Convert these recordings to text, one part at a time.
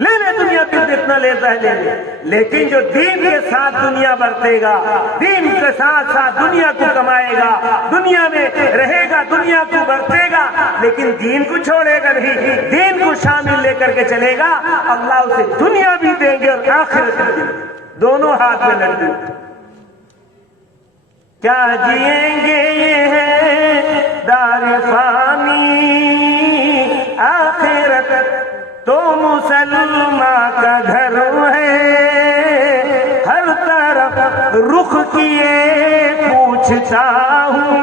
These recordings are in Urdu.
لے لے دنیا پہ جتنا لیتا ہے لے لے، لیکن جو دین کے ساتھ دنیا برتے گا، دین کے ساتھ ساتھ دنیا کو کمائے گا، دنیا میں رہے گا، دنیا کو برتے گا، لیکن دین کو چھوڑے گا نہیں، دین کو شامل لے کر کے چلے گا، اللہ اسے دنیا بھی دیں گے اور آخرت بھی دیں گے، دونوں ہاتھ میں لڈو۔ کیا جئیں گے یہ ہے دار فانی، آخرت تو مسلمان کا گھر ہے، ہر طرف رخ کیے پوچھتا ہوں،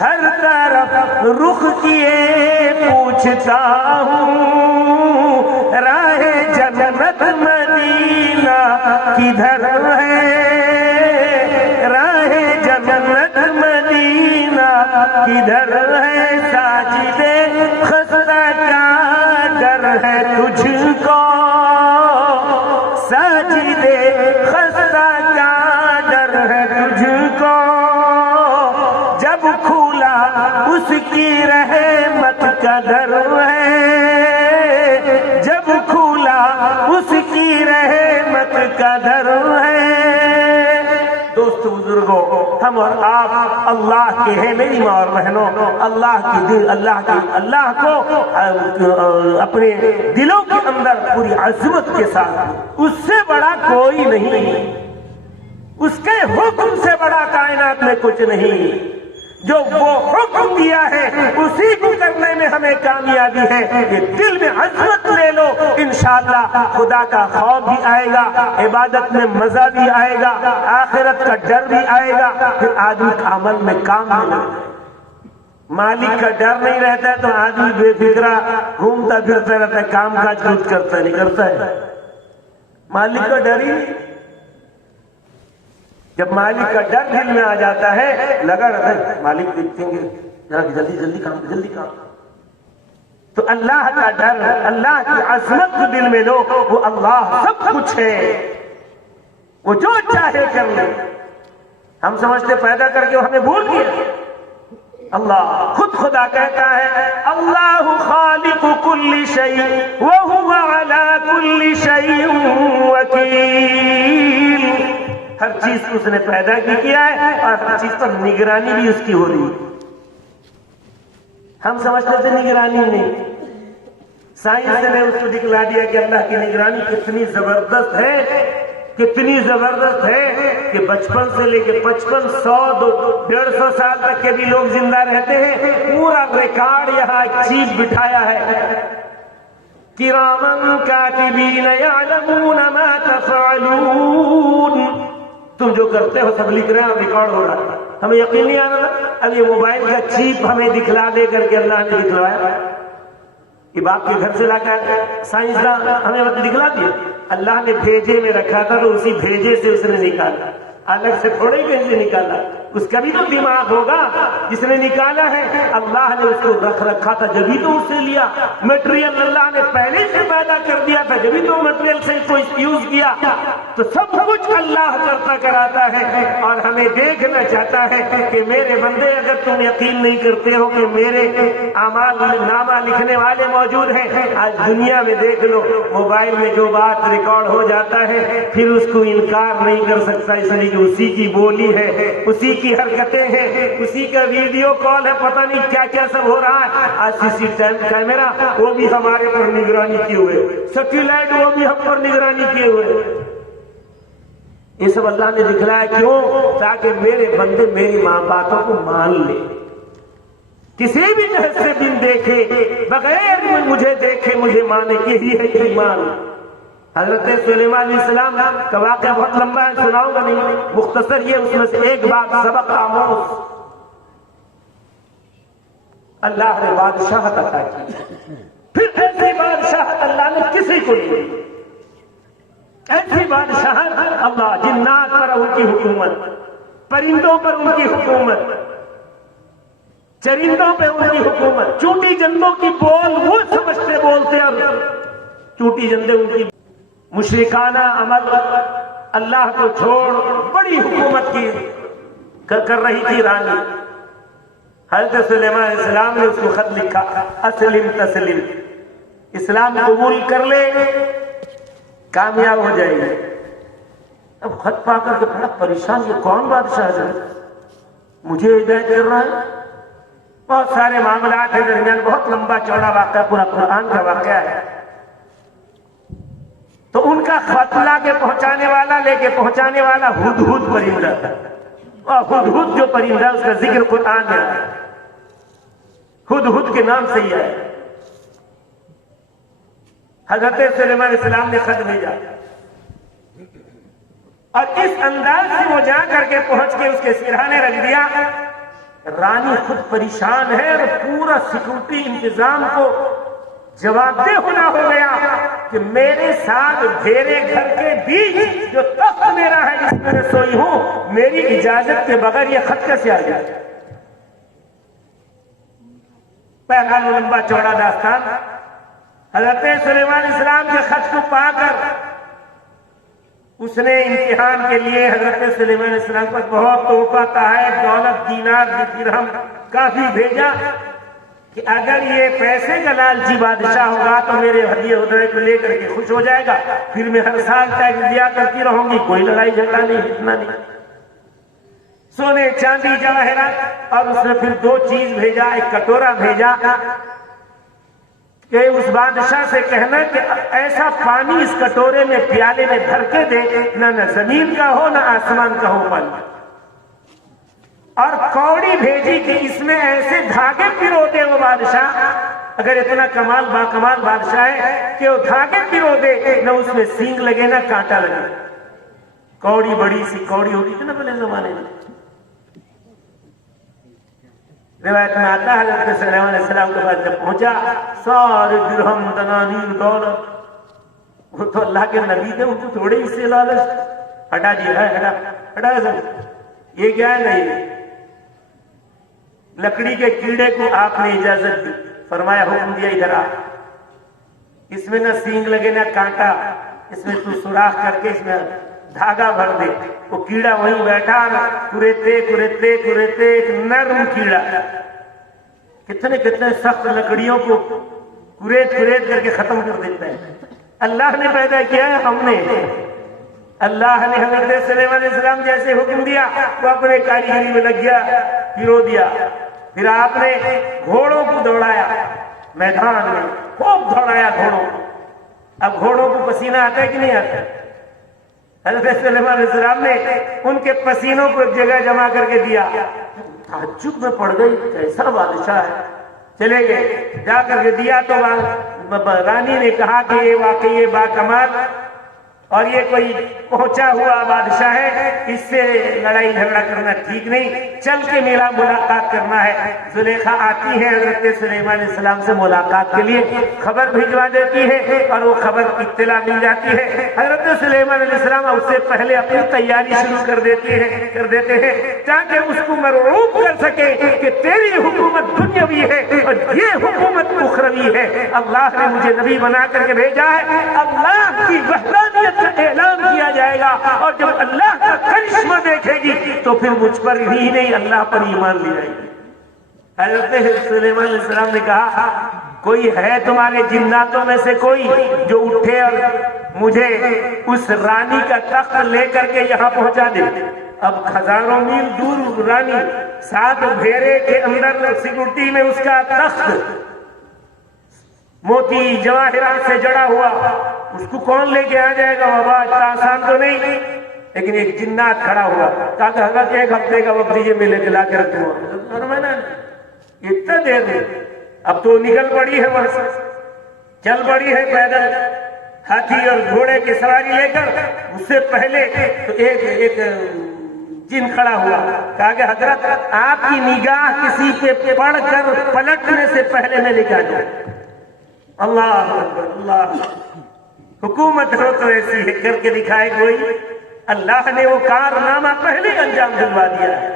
ہر طرف رخ کیے پوچھتا ہوں، راہ جنت مدینہ کدھر ہے، راہ جنت مدینہ کدھر ہے، ساجدے خستہ کا ڈر ہے تجھ کو، ساجدے خستہ کا ڈر ہے تجھ کو، جب کھولا اس کی رحمت کا در ہے، جب کھولا اس کی رحمت کا در ہے۔ دوست بزرگوں، ہم اور آپ اللہ کے ہیں، میری ماں اور بہنوں، اللہ کی دل، اللہ کو اپنے دلوں کے اندر پوری عظمت کے ساتھ، اس سے بڑا کوئی نہیں، اس کے حکم سے بڑا کائنات میں کچھ نہیں، جو وہ حکم دیا ہے اسی کو کرنے میں ہمیں کامیابی ہے۔ یہ دل میں عظمت لے لو، انشاءاللہ خدا کا خوف بھی آئے گا، عبادت میں مزہ بھی آئے گا، آخرت کا ڈر بھی آئے گا، پھر آدمی کا عمل میں کام نہیں لگتا۔ مالک کا ڈر نہیں رہتا ہے تو آدمی بے فکرہ گھومتا پھرتا رہتا ہے، کام کاج کچھ کرتا نہیں کرتا ہے، مالک کا ڈر ہی نہیں۔ جب مالک کا ڈر دل میں آ جاتا ہے، لگا رہتا ہے مالک دیکھیں گے ذرا جلدی جلدی کام جلدی کام، تو اللہ کا ڈر، اللہ کی عظمت کو دل میں لو، وہ اللہ سب کچھ ہے، وہ جو چاہے کر لے۔ ہم سمجھتے پیدا کر کے وہ ہمیں بھول گیا، اللہ خود خدا کہتا ہے اللہ خالق کل شیء وهو على كل شيء وکیل، ہر چیز کو اس نے پیدا کیا ہے اور ہر چیز پر نگرانی بھی اس کی ہو رہی ہے۔ ہم سمجھتے تھے نگرانی نہیں، سائنس نے اس کو دکھلا دیا کہ اللہ کی نگرانی کتنی زبردست ہے، کتنی زبردست ہے کہ بچپن سے لے کے 55 100 150 سال تک کے بھی لوگ زندہ رہتے ہیں، پورا ریکارڈ یہاں ایک چیز بٹھایا ہے، کرامن کاتبین یعلمون ما تفعلون، تم جو کرتے ہو سب لکھ رہے ہیں، ریکارڈ ہو رہا ہے، ہمیں یقین نہیں آنا۔ اب یہ موبائل کا چیپ ہمیں دکھلا دے کر کے اللہ نے دکھلایا، یہ باپ کے گھر سے لا کر سائنسدان ہمیں دکھلا دیا، اللہ نے بھیجے میں رکھا تھا تو اسی بھیجے سے اس نے نکالا، الگ سے تھوڑے کہیں سے نکالا، اس کا بھی تو دماغ ہوگا جس نے نکالا ہے، اللہ نے اس کو رکھ رکھا تھا جبھی تو اس سے لیا، میٹریل اللہ نے پہلے سے پیدا کر دیا تھا جبھی تو میٹریل سے اس کو یوز کیا، تو سب کچھ اللہ کرتا کراتا ہے، اور ہمیں دیکھنا چاہتا ہے کہ میرے بندے اگر تم یقین نہیں کرتے ہو کہ میرے اعمال نامہ لکھنے والے موجود ہیں، آج دنیا میں دیکھ لو، موبائل میں جو بات ریکارڈ ہو جاتا ہے پھر اس کو انکار نہیں کر سکتا، اس لیے کہ اسی کی بولی ہے، اسی کی حرکتیں ہیں، اسی کا ویڈیو کال ہے، پتہ نہیں کیا کیا سب ہو رہا ہے۔ آج سی سی کیمرہ وہ بھی ہمارے پر نگرانی کیے ہوئے، سیٹلائٹ وہ بھی ہم پر نگرانی کیے ہوئے، یہ سب اللہ نے دکھلایا کیوں؟ تاکہ میرے بندے میری ماں باتوں کو مان لے، کسی بھی جہت سے بن دیکھے، بغیر مجھے دیکھے مجھے مانے، یہی ہے ایمان۔ حضرت سلیمان علیہ السلام کا واقعہ بہت لمبا ہے، سناؤں گا نہیں، مختصر یہ اس میں سے ایک بات سبق آموز، اللہ نے بادشاہت عطا کی، پھر ایسی بادشاہت اللہ نے کسی کو نہیں دی، ایسی بادشاہت اللہ، جنات پر ان کی حکومت، پرندوں پر ان کی حکومت، چرندوں پہ ان کی حکومت، چونٹی جندوں کی بول وہ سمجھتے بولتے، اور چونٹی جندے ان کی مشرکانہ عمل، اللہ کو چھوڑ بڑی حکومت کی کر رہی تھی رانی۔ حضرت سلیمان علیہ السلام نے اس کو خط لکھا، اسلم تسلم، اسلام قبول کر لے کامیاب ہو جائے گی. اب خط پا کر کے بڑا پریشان، یہ کون بادشاہ ہے مجھے ہدایت کر رہا ہے؟ بہت سارے معاملات کے درمیان بہت لمبا چوڑا واقعہ پورا قرآن کا واقعہ ہے. تو ان کا خط لا کے پہنچانے والا، لے کے پہنچانے والا ہدہد پرندہ تھا. اور ہدہد جو پرندہ اس کا ذکر قرآن میں ہے، ہدہد کے نام سے ہی ہے. حضرت سلیمان علیہ السلام نے خط بھیجا اور اس انداز سے وہ جا کر کے پہنچ کے اس کے سرہانے رکھ دیا. رانی خود پریشان ہے اور پورا سیکورٹی انتظام کو جواب دہ ہونا ہو گیا کہ میرے ساتھ میرے گھر کے بیچ جو تخت میرا ہے جس میں میں سوئی ہوں، میری اجازت کے بغیر یہ خط کیسے آ گیا؟ پہلا لمبا چوڑا داستان. حضرت سلیمان علیہ السلام کے خط کو پا کر اس نے امتحان کے لیے حضرت سلیمان علیہ السلام پر بہت تحفہ، تحائف، دولت، دینار، درہم کافی بھیجا کہ اگر یہ پیسے کا لالچی بادشاہ ہوگا تو میرے ہدیے ہدیے کو لے کر کے خوش ہو جائے گا، پھر میں ہر سال ٹیکس دیا کرتی رہوں گی، کوئی لڑائی جھگڑا نہیں، اتنا نہیں. سونے چاندی جواہرات. اور اس نے پھر دو چیز بھیجا، ایک کٹورا بھیجا کہ اس بادشاہ سے کہنا کہ ایسا پانی اس کٹورے میں پیالے میں بھر کے دے، نہ زمین کا ہو نہ آسمان کا ہو پانی. اور کوڑی بھیجی کہ اس میں ایسے دھاگے پرو دے وہ بادشاہ، اگر اتنا کمال باکمال بادشاہ ہے کہ وہ دھاگے پرو دے، نہ اس میں سینگ لگے نہ کانٹا لگے. کوڑی بڑی سی کوڑی ہوتی تھی نا پہلے زمانے میں. روایت میں آتا ہے حضرت سلیمان علیہ السلام کے پاس جب پہنچا، سارے درہم دنانیر دولت، وہ تو اللہ کے نبی تھے، ان کو تھوڑے ہی سے لالچ. ہٹا جی، ہٹا سب. یہ کیا ہے؟ نہیں، لکڑی کے کیڑے کو آپ نے اجازت دی، فرمایا حکم دیا ادھر آ، اس میں نہ سینگ لگے نہ کانٹا، اس میں تو سوراخ کر کے اس میں دھاگا بھر دے. وہ کیڑا وہیں بیٹھا، کریتے کریتے کریتے ایک نرم کیڑا، کتنے کتنے سخت لکڑیوں کو کریت کریت کر کے ختم کر دیتا ہے. اللہ نے پیدا کیا ہے، ہم نے. اللہ نے حضرت سلیمان علیہ السلام جیسے حکم دیا وہ اپنے کاریگری میں لگ گیا، پرو دیا. پھر آپ نے گھوڑوں کو دوڑایا میدان میں، خوب دوڑایا گھوڑوں کو. اب گھوڑوں کو پسینہ آتا ہے کہ نہیں آتا؟ حضرت سلیمان علیہ السلام نے ان کے پسینوں کو ایک جگہ جمع کر کے دیا. تعجب میں پڑ گئی، کیسا بادشاہ ہے. چلے گئے، جا کر کے دیا تو رانی نے کہا کہ یہ واقعی یہ باکمال اور یہ کوئی پہنچا ہوا بادشاہ ہے، اس سے لڑائی جھگڑا کرنا ٹھیک نہیں، چل کے میرا ملاقات کرنا ہے. زلیخا آتی ہے حضرت سلیمان علیہ السلام سے ملاقات کے لیے، خبر بھجوا دیتی ہے اور وہ خبر اطلاع مل جاتی ہے. حضرت سلیمان علیہ السلام اس سے پہلے اپنی تیاری شروع کر دیتے ہیں تاکہ اس کو مرعوب کر سکے کہ تیری حکومت دنیاوی ہے اور یہ حکومت اخروی ہے. اللہ نے مجھے نبی بنا کر کے بھیجا ہے، اللہ کی وحدانیت کا اعلان کیا جائے گا، اور جب اللہ کا کرشمہ دیکھے گی تو پھر مجھ پر ہی نہیں اللہ پر ایمان لے جائے گی. حضرت سلیمان علیہ السلام نے کہا کوئی ہے تمہارے جناتوں میں سے کوئی جو اٹھے اور مجھے اس رانی کا تخت لے کر کے یہاں پہنچا دے. اب ہزاروں میل دور رانی، 7 گھیرے کے اندر سیکورٹی میں اس کا تخت موتی جواہرات سے جڑا ہوا، اس کو کون لے کے آ جائے گا؟ بابا اتنا آسان تو نہیں. لیکن ایک جنات کھڑا ہوا، کہا کہ حضرت 1 ہفتے کا وقت دیجیے، میں لے کے لا کے رکھوں. میں نے اتنا دیر دے، اب تو نکل پڑی ہے، وہاں سے چل پڑی ہے پیدل، ہاتھی اور گھوڑے کی سواری لے کر. اس سے پہلے تو ایک جن کھڑا ہوا، کہا کہ حضرت آپ کی نگاہ کسی پہ پڑ کر پلٹنے سے پہلے میں لے کے آ جاؤں. اللہ اکبر، اللہ. حکومت ہو تو ایسی ہے، کر کے دکھائے کوئی. اللہ نے وہ کارنامہ پہلے انجام دلوا دیا ہے.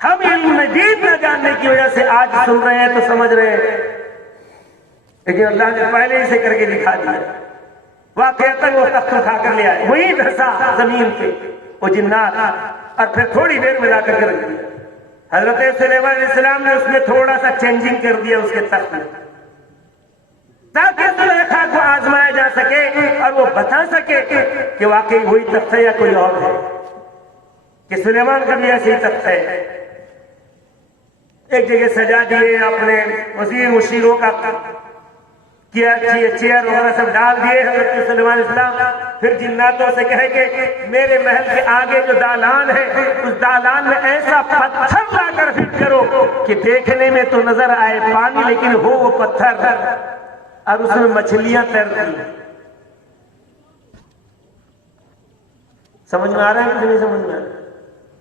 ہم علم مزید نہ جاننے کی وجہ سے آج سن رہے ہیں تو سمجھ رہے ہیں، لیکن اللہ نے پہلے اسے کر کے دکھا دیا. واقعہ وہ تخت اٹھا کر لے آئے، وہی دھسا زمین پہ وہ جنات، اور پھر تھوڑی دیر میں لا کر رکھ دیا. حضرت سلیمان علیہ السلام نے اس میں تھوڑا سا چینجنگ کر دیا اس کے تخت میں، تاکہ آزمایا جا سکے اور وہ بتا سکے کہ واقعی وہی تخت ہے یا کوئی اور ہے، کہ سلیمان کا بھی ایسے ہی تخت ہے۔ ایک جگہ سجا دیے اپنے وزیر مشیروں کا کیا چیئر وغیرہ سب ڈال دیے حضرت سلیمان علیہ السلام، پھر جناتوں سے کہے کہ میرے محل کے آگے جو دالان ہے اس دالان میں ایسا پتھر لا کر فٹ کرو کہ دیکھنے میں تو نظر آئے پانی لیکن ہو وہ پتھر، اور اس میں مچھلیاں تیرتی۔ سمجھ میں آ رہا ہے کہ نہیں سمجھ میں آ رہا ہے؟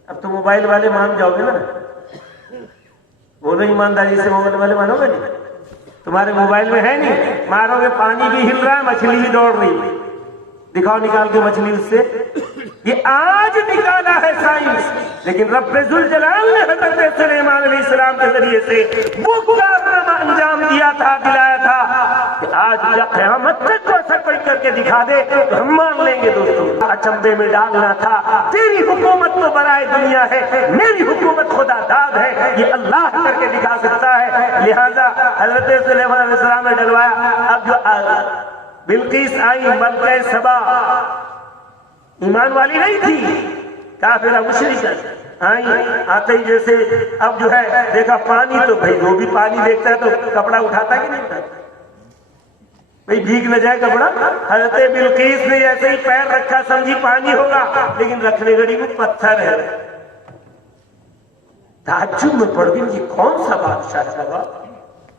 اب تو موبائل والے مان جاؤ گے نا، بولو ایمانداری سے موبائل والے مانو گے نہیں؟ تمہارے موبائل میں ہے نہیں، مارو گے پانی بھی ہل رہا ہے مچھلی بھی دوڑ رہی، دکھاؤ نکال کے مچھلی اس سے۔ یہ آج نکالا ہے سائنس، لیکن رب ذوالجلال نے حضرت سلیمان علیہ السلام کے ذریعے سے وہ کارنامہ انجام دیا تھا، دلایا تھا کہ آج یا قیامت تک کو ایسا کوئی کر کے دکھا دے تو ہم مان لیں گے۔ دوستوں اچنبے میں ڈالنا تھا، تیری حکومت تو برائے دنیا ہے، میری حکومت خدا داد ہے، یہ اللہ کر کے دکھا سکتا ہے۔ لہذا حضرت سلیمان علیہ السلام نے ڈلوایا۔ اب جو بلقیس آئی ملکہ سبا، ایمان والی نہیں تھی، کافرہ مشرکہ آئی، آتے ہی جیسے اب جو ہے دیکھا پانی، تو بھائی وہ بھی پانی دیکھتا ہے تو کپڑا اٹھاتا کہ نہیں اٹھاتا، بھائی بھیگ نہ جائے کپڑا۔ حضرت بلقیس نے ایسے ہی پیر رکھا، سمجھی پانی ہوگا، لیکن رکھنے گھڑی وہ پتھر ہے۔ تعجب میں پڑ گئی یہ کون سا بادشاہ ہے بابا،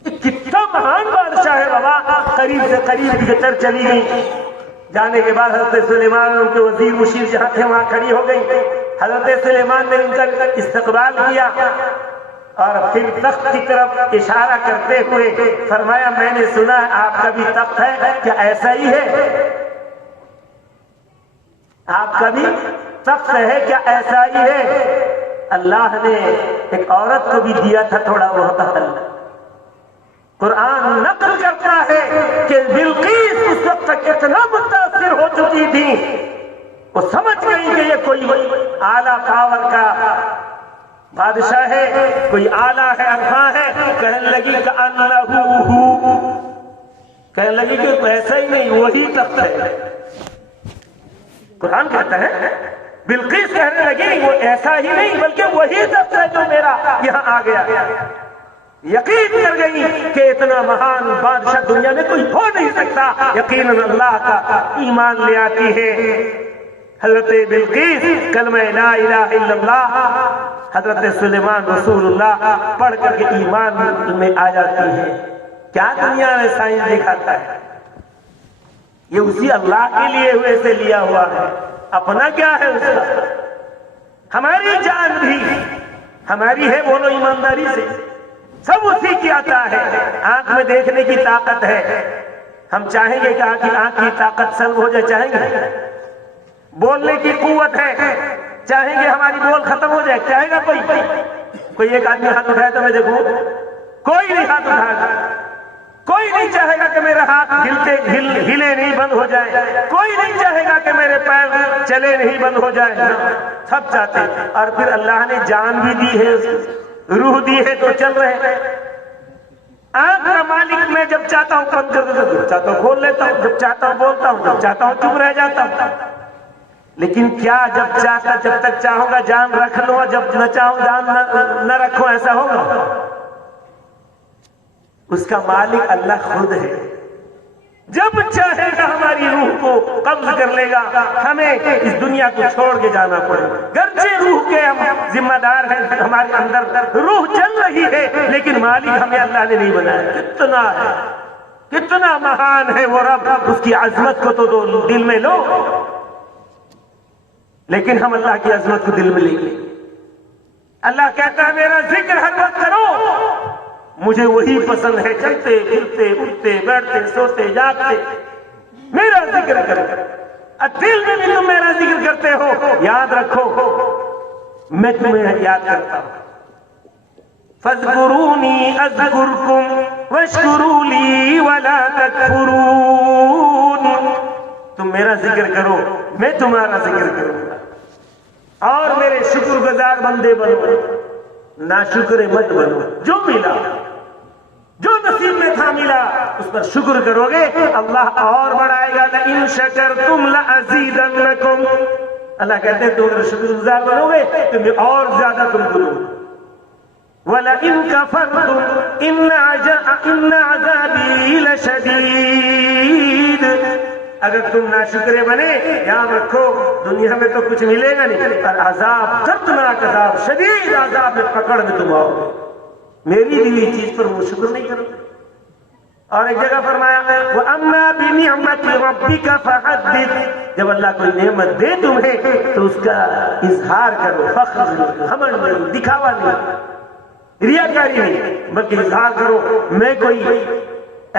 یہ کتنا مہان بادشاہ ہے بابا۔ قریب سے قریب گزر چلی گئی، جانے کے بعد حضرت سلیمان ان کے وزیر مشیر جہاں تھے وہاں کھڑی ہو گئی۔ حضرت سلیمان نے ان کا استقبال کیا اور پھر تخت کی طرف اشارہ کرتے ہوئے فرمایا میں نے سنا ہے آپ کا بھی تخت ہے، کیا ایسا ہی ہے؟ آپ کا بھی تخت ہے کیا ایسا ہی ہے؟ اللہ نے ایک عورت کو بھی دیا تھا تھوڑا بہت حل۔ قرآن نقل کرتا ہے کہ بلقیس اس وقت تک اتنا متاثر ہو چکی تھی، وہ سمجھ گئی کہ یہ کوئی اعلیٰ پاور کا بادشاہ ہے، کوئی اعلیٰ ہے، عرفاں ہے، کہنے لگی کہ کہنے لگی کہ ایسا ہی نہیں وہی تخت ہے۔ قرآن کہتا ہے بلقیس کہنے لگی وہ ایسا ہی نہیں بلکہ وہی تخت ہے جو میرا یہاں آ گیا۔ یقین کر گئی کہ اتنا مہان بادشاہ دنیا میں کوئی ہو نہیں سکتا، یقیناً اللہ کا ایمان لے آتی ہے۔ حضرت بلقیس کلمہ لا الہ الا اللہ، حضرت سلیمان رسول اللہ پڑھ کر کے ایمان میں آ جاتی ہے۔ کیا دنیا میں سائنس دکھاتا ہے، یہ اسی اللہ کے لیے ہوئے سے لیا ہوا ہے، اپنا کیا ہے اس کا؟ ہماری جان بھی ہماری ہے، بولو ایمانداری سے، سب اسی کی عطا ہے۔ آنکھ میں دیکھنے کی طاقت ہے، ہم چاہیں گے کہ آنکھ کی طاقت سلب ہو جائے؟ چاہیں گے؟ بولنے کی قوت ہے، چاہیں گے ہماری بول ختم ہو جائے؟ چاہے گا کوئی ایک آدمی ہاتھ اٹھائے تو میں دیکھوں، کوئی نہیں ہاتھ اٹھائے گا، کوئی نہیں چاہے گا کہ میرے ہاتھ ہلے نہیں بند ہو جائے، کوئی نہیں چاہے گا کہ میرے پیر چلے نہیں بند ہو جائے، سب چاہتے ہیں۔ اور پھر اللہ نے جان بھی دی ہے، روح دی ہے تو چل رہے ہیں۔ آنکھ کا مالک میں جب چاہتا ہوں بند کر دیتا ہوں، جب چاہتا ہوں کھول لیتا ہوں، جب چاہتا ہوں بولتا ہوں، جب چاہتا ہوں چپ رہ جاتا ہوں۔ لیکن کیا جب تک چاہوں گا جان رکھ لوں، جب نہ چاہوں جان نہ رکھوں، ایسا ہوگا؟ اس کا مالک اللہ خود ہے، جب چاہے گا ہماری روح کو قبض کر لے گا، ہمیں اس دنیا کو چھوڑ کے جانا پڑے گا۔ گرچہ روح کے ہم ذمہ دار ہیں، ہمارے اندر روح چل رہی ہے، لیکن مالک ہمیں اللہ نے نہیں بنایا۔ کتنا ہے، کتنا مہان ہے وہ رب، اس کی عظمت کو تو دل میں لو۔ لیکن ہم اللہ کی عظمت کو دل میں لیں گے۔ اللہ کہتا ہے میرا ذکر ہر وقت کرو، مجھے وہی پسند ہے، چلتے پھرتے اٹھتے بیٹھتے سوتے جاگتے میرا ذکر کرو۔ دل میں بھی تم میرا ذکر کرتے ہو، یاد رکھو میں تمہیں یاد کرتا ہوں۔ فاذکرونی اذکرکم واشکروا لی ولا تکفرون۔ تم میرا ذکر کرو، میں تمہارا ذکر کروں گا، اور میرے شکر گزار بندے بنو، ناشکر مت بنو۔ جو ملا، جو نصیب میں تھا ملا، اس پر شکر کرو گے اللہ اور بڑھائے گا. لئن شکرتم لازیدنکم. اللہ کہتے ہیں تم اگر شکر گزار بنو گے تو میں اور زیادہ تم کو دوں. وَلَئِن كَفَرْتُمْ إِنَّ عَذَابِي لَشَدِيدٌ. اگر تم ناشکرے بنے یاد رکھو دنیا میں تو کچھ ملے گا نہیں اور عذاب دردناک عذاب شدید عذاب میں پکڑ میں تم آؤ گے میری دی ہوئی چیز پر وہ شکر نہیں کرو. اور ایک جگہ فرمایا وَأَمَّا بِنِعْمَةِ رَبِّكَ فَحَدِّثْ. جب اللہ کوئی نعمت دے تمہیں تو اس کا اظہار کرو. فخر نہیں, گھمنڈ نہیں, دکھاوا نہیں, ریاکاری نہیں, بلکہ اظہار کرو میں کوئی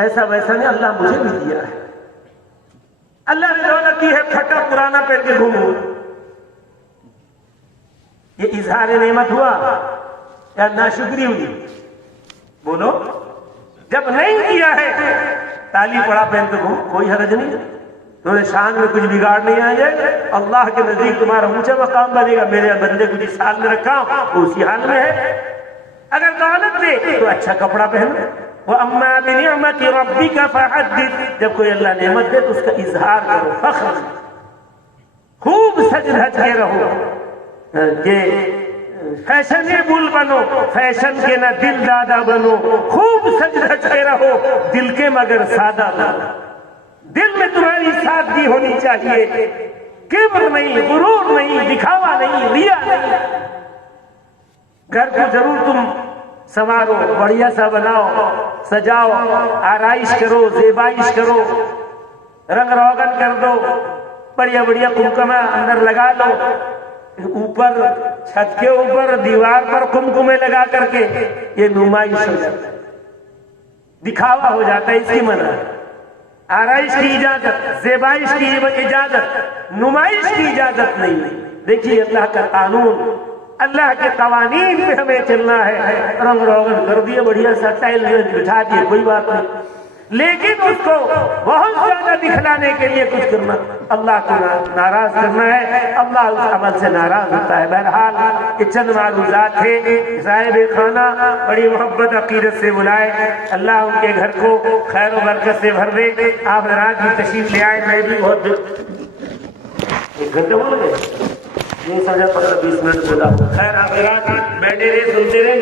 ایسا ویسا نہیں, اللہ مجھے بھی دیا ہے. اللہ نے دولت دی ہے پھٹا پرانا پہن کے گھومو. یہ اظہار نعمت ہوا یا ناشکری ہوئی؟ بولو. جب نہیں کیا ہے تالی پڑا پہن کے گھوم کوئی حرج نہیں. تمہیں شان میں کچھ بگاڑ نہیں آ جائے. اللہ کے نزدیک تمہارا اونچا مقام بنے گا. میرے بندے کو جس حال میں رکھا وہ اسی حال میں ہے. اگر دولت دے تو اچھا کپڑا پہنو. وَأَمَّا بِنِعْمَةِ رَبِّكَ فَحَدِّثْ. جب کوئی اللہ نعمت دے تو اس کا اظہار کرو, فخر, خوب سج دھج کے رہو. یہ فیشنیبل بنو, فیشن کے نہ دل دادا بنو. خوب سج دھج کے رہو, دل کے مگر سادہ بنو. دل میں تمہاری سادگی ہونی چاہیے, کبر نہیں, غرور نہیں, دکھاوا نہیں, ریا نہیں. گھر کو ضرور تم سنوارو, بڑھیا سا بناؤ, سجاؤ, آرائش کرو, زیبائش کرو, رنگ روغن کر دو, بڑھیا بڑھیا کمکمہ اندر لگا لو. اوپر چھت کے اوپر دیوار پر کمکمے لگا کر کے یہ نمائش ہو جاتا ہے, دکھاوا ہو جاتا ہے. اس کی منع. آرائش کی اجازت, زیبائش کی اجازت, نمائش کی اجازت نہیں. دیکھیے اللہ کا قانون, اللہ کے قوانین پہ ہمیں چلنا ہے. رنگ روغن کر دیے, بڑھیا سا ٹائل بٹھا دیے, کوئی بات نہیں, لیکن اس کو بہت زیادہ دکھلانے کے لیے کچھ کرنا, اللہ کو ناراض کرنا ہے. اللہ اس عمل سے ناراض ہوتا ہے. بہرحال یہ چند معروضات تھے. صاحب خانہ بڑی محبت عقیدت سے بلائے, اللہ ان کے گھر کو خیر و برکت سے بھر دے. آپ حضرات بھی تشریف لے آئے. میں بھی بہت ایک گھنٹے بول گئے, یہ سمجھا 15-20 منٹ بولا. خیر آپ حضرات بیٹھے رہے, سنتے رہے.